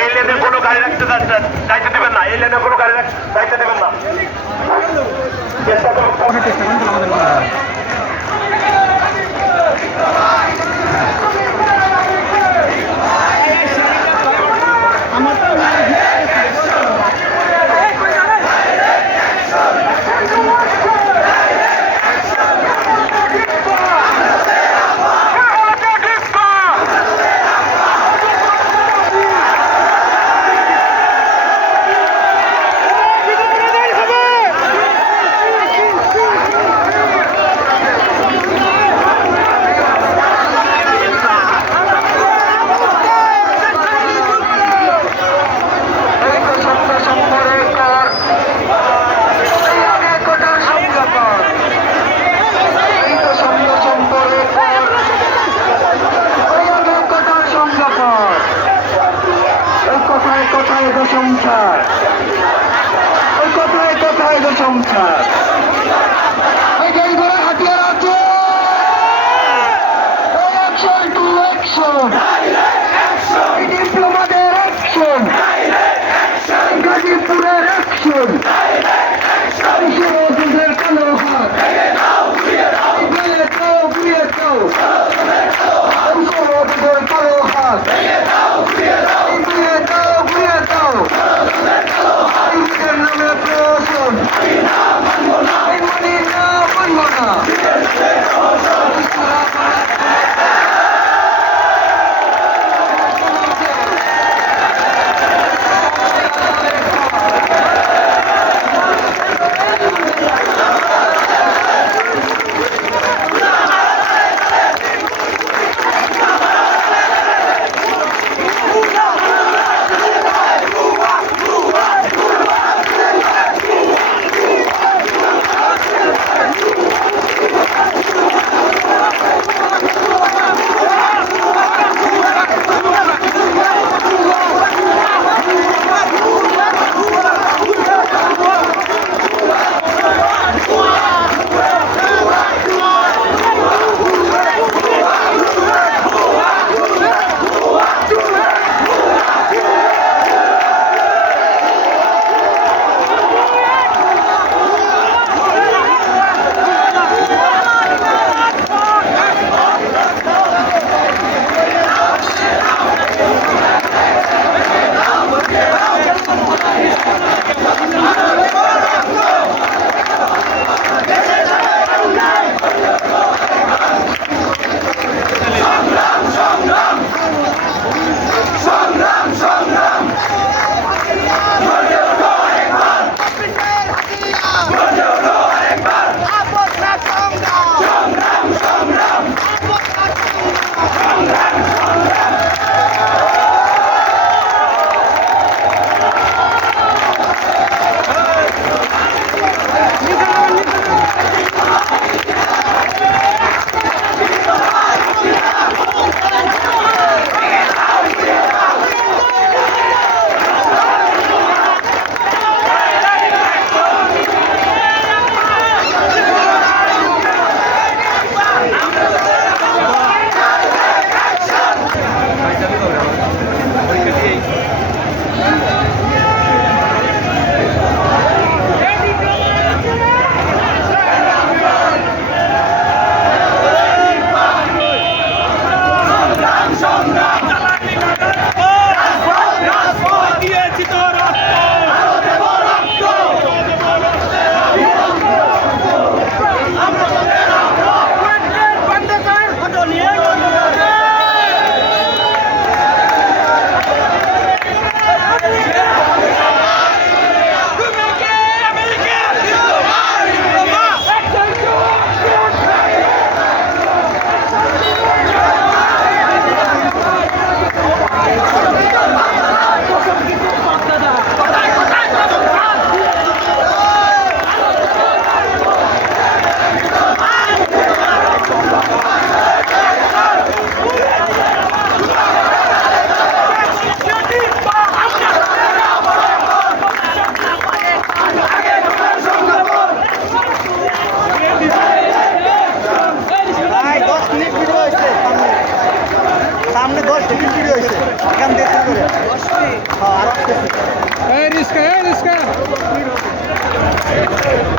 এই লেনে কোনো গাড়ি রাখতে চাইতে দেবেন না। এই লেনে কোনো গাড়ি চাইতে দেবেন না। আমার সংসার।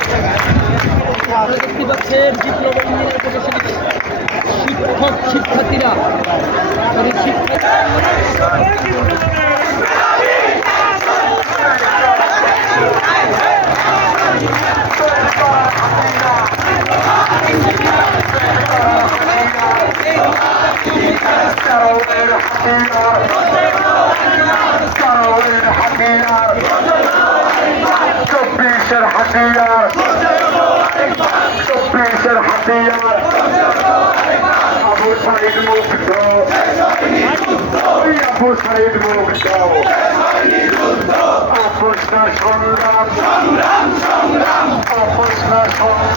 করুন তাহলে আমাদের ভালো হবে। দেশের বিপ্লব ইঞ্জিনিয়ার শিক্ষক শিক্ষার্থীরা হাতিয়ার কারণের হাতিয়ার চব্বিশের হাতিয়ার। চব্বিশের হাতিয়ার। আবু সাইদ মুগ্ধ আবু সাইদ মুগ্ধ আপোষ না সংগ্রাম। আপোষ না সংগ্রাম।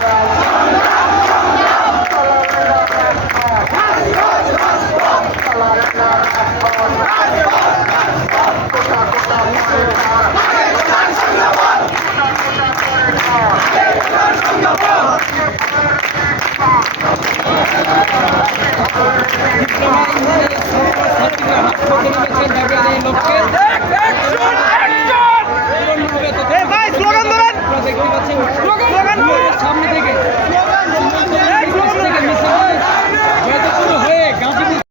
সামনে থেকে হয়তো শুরু হয়ে গাজীপুর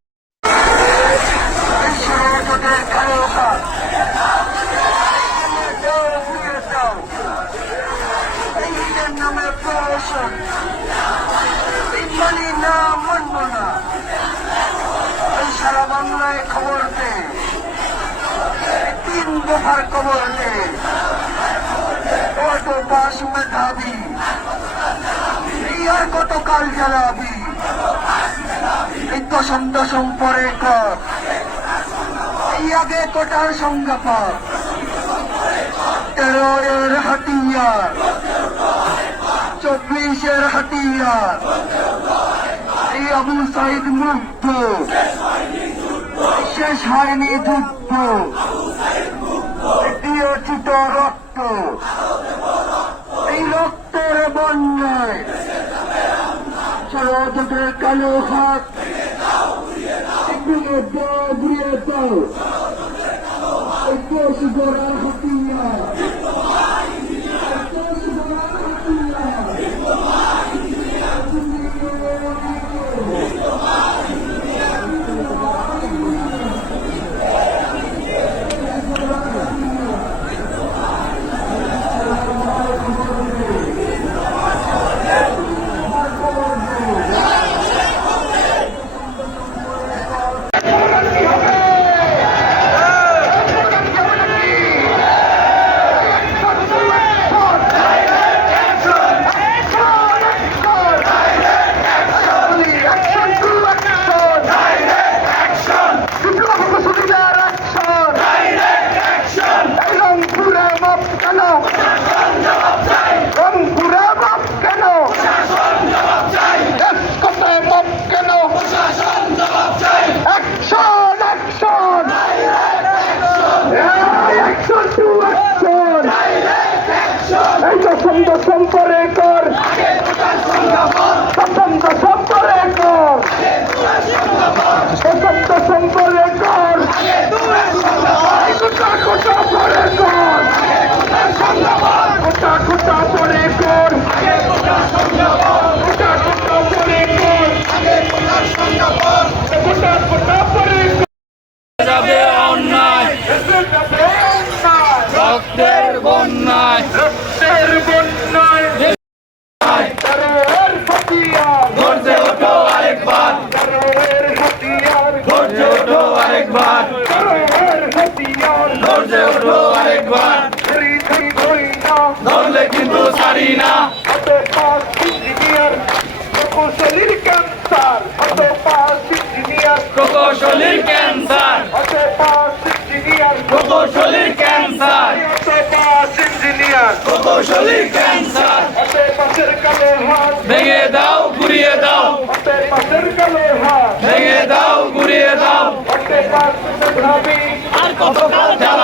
সারা বাংলায় খবর দে তিন দফার খবর দে কত পাশ মেধাবি। আর কত কাল জ্বালাবি দশম দশম পরে কর এই আগে কোটার সংজ্ঞা পাক তেরো এর হাতিয়ার। চব্বিশের হাতিয়ার। এই আবু সাইদ মুগ্ধ। শেষ হয়নি যুদ্ধ। দিয়েছিত রক্ত। এই রক্তের বন্যায় চলতের কালো হাত। ঘুরিয়ে দাও। ঘুরিয়ে দাও প্রকৌশলীর ক্যান্সার। প্রকৌশলীর ক্যান্সার। প্রকৌশলীর ক্যান্সার। ভেঙে দাও ঘুরিয়ে দাও। ভেঙে দাও ঘুরিয়ে দাও। আর কতকাল জ্বালা